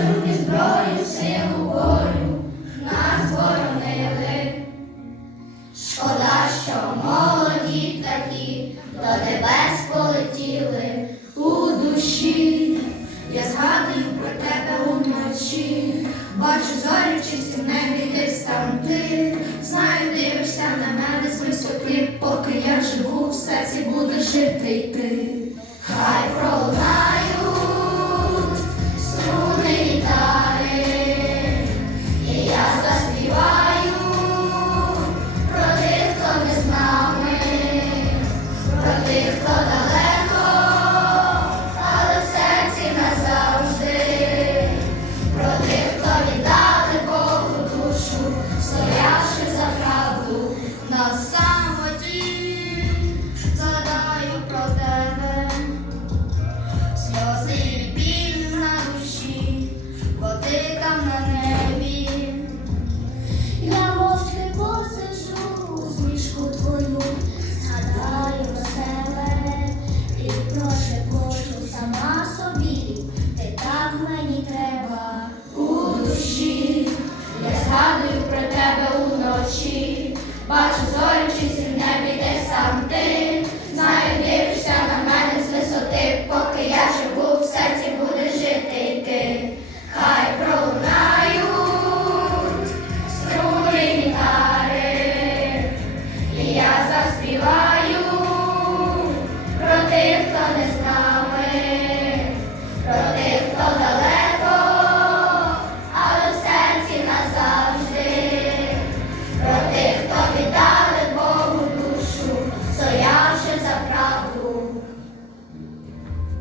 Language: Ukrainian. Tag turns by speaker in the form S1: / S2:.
S1: руки зброю, силу волю, нас боронили. Шкода, що молоді такі до небес полетіли у душі. Я згадую про тебе уночі, бачу зорі в небі десь там ти. Знаю, дивишся на мене з висоти, поки я живу, в серці буде жити й ти. Хай пролунають очі, бачу зорі